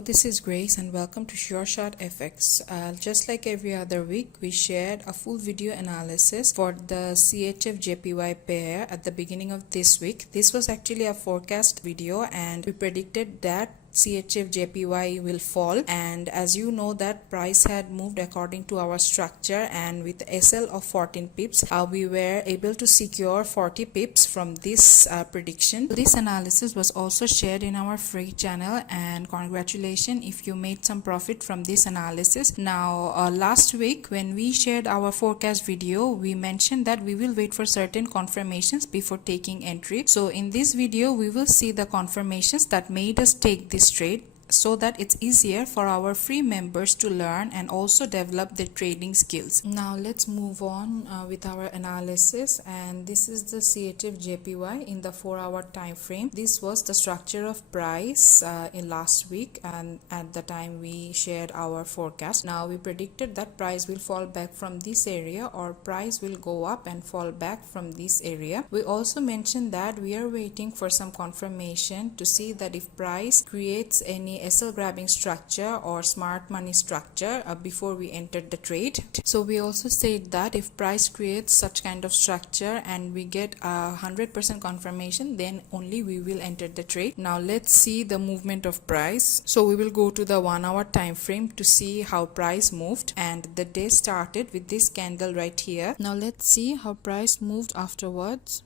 Hello, this is Grace and welcome to SureShot FX. Just like every other week, we shared a full video analysis for the CHF JPY pair at the beginning of this week. This was actually a forecast video and we predicted that CHF JPY will fall, and as you know that price had moved according to our structure, and with SL of 14 pips we were able to secure 40 pips from this prediction. This analysis was also shared in our free channel, and congratulations if you made some profit from this analysis. Now last week when we shared our forecast video, we mentioned that we will wait for certain confirmations before taking entry. So in this video we will see the confirmations that made us take this trade, so that it's easier for our free members to learn and also develop their trading skills. Now let's move on with our analysis, and this is the CHF JPY in the 4-hour time frame. This was the structure of price in last week, and at the time we shared our forecast. Now we predicted that price will fall back from this area, or price will go up and fall back from this area. We also mentioned that we are waiting for some confirmation to see that if price creates any SL grabbing structure or smart money structure before we entered the trade. So we also said that if price creates such kind of structure and we get 100% confirmation, then only we will enter the trade. Now let's see the movement of price. So we will go to the 1-hour time frame to see how price moved, and the day started with this candle right here. Now let's see how price moved afterwards.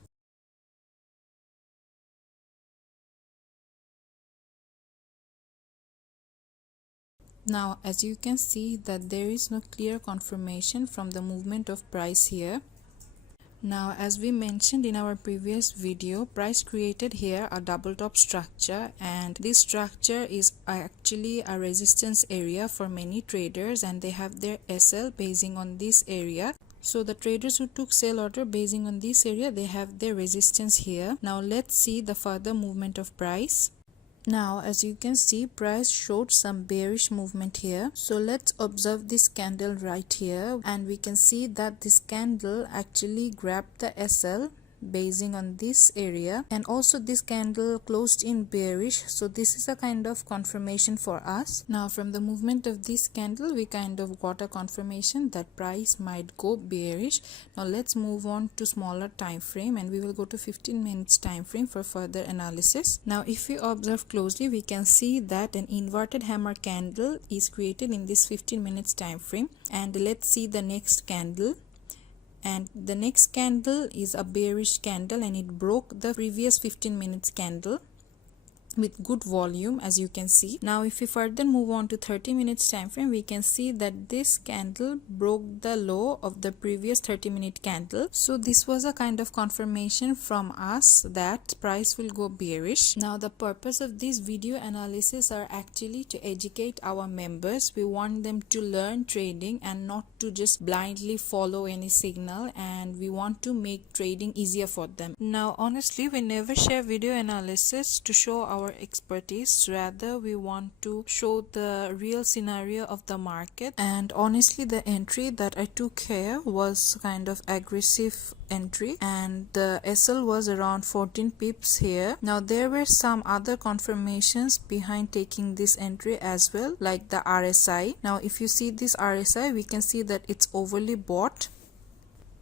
Now as you can see that there is no clear confirmation from the movement of price here. Now as we mentioned in our previous video, price created here a double top structure, and this structure is actually a resistance area for many traders, and they have their SL basing on this area. So the traders who took sell order basing on this area, they have their resistance here. Now let's see the further movement of price. Now as you can see, price showed some bearish movement here. So let's observe this candle right here, and we can see that this candle actually grabbed the SL basing on this area, and also this candle closed in bearish. So this is a kind of confirmation for us. Now from the movement of this candle, we kind of got a confirmation that price might go bearish. Now let's move on to smaller time frame, and we will go to 15 minutes time frame for further analysis. Now if we observe closely, we can see that an inverted hammer candle is created in this 15 minutes time frame, and let's see the next candle. And the next candle is a bearish candle, and it broke the previous 15 minutes candle with good volume, as you can see. Now if we further move on to 30 minutes time frame, we can see that this candle broke the low of the previous 30-minute candle. So this was a kind of confirmation from us that price will go bearish. Now the purpose of this video analysis are actually to educate our members. We want them to learn trading and not to just blindly follow any signal, and we want to make trading easier for them. Now honestly, we never share video analysis to show our expertise, rather we want to show the real scenario of the market. And honestly, the entry that I took here was kind of aggressive entry, and the SL was around 14 pips here. Now there were some other confirmations behind taking this entry as well, like the RSI. Now if you see this RSI, we can see that it's overly bought.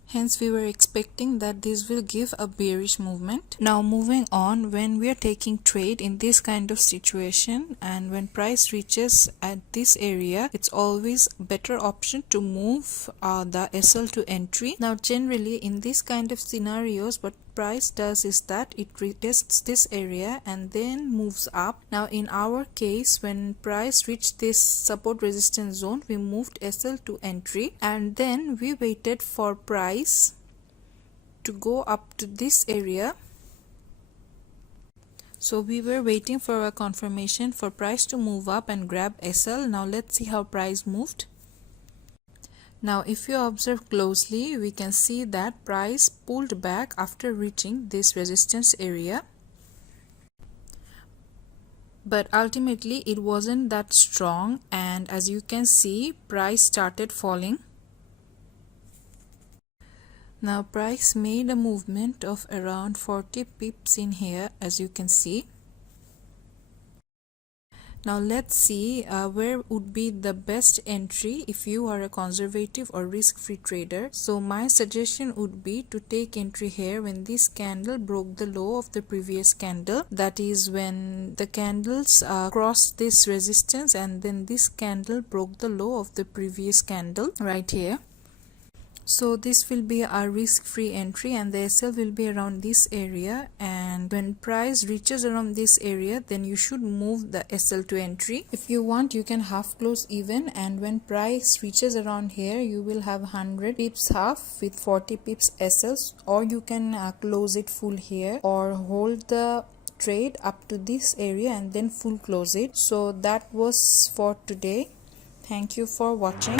Hence we were expecting that this will give a bearish movement. Now moving on, when we are taking trade in this kind of situation, and when price reaches at this area, it's always better option to move the SL to entry. Now generally in this kind of scenarios, what price does is that it retests this area and then moves up. Now in our case, when price reached this support resistance zone, we moved SL to entry, and then we waited for price to go up to this area. So we were waiting for a confirmation for price to move up and grab SL. Now let's see how price moved. Now if you observe closely, we can see that price pulled back after reaching this resistance area, but ultimately it wasn't that strong, and as you can see, price started falling. Now price made a movement of around 40 pips in here, as you can see. Now let's see where would be the best entry if you are a conservative or risk-free trader. So my suggestion would be to take entry here when this candle broke the low of the previous candle. That is when the candles crossed this resistance and then this candle broke the low of the previous candle right here. So this will be our risk-free entry and the SL will be around this area, and when price reaches around this area then you should move the SL to entry. If you want you can half close even, and when price reaches around here you will have 100 pips half with 40 pips SLs, or you can close it full here or hold the trade up to this area and then full close it. So that was for today. Thank you for watching.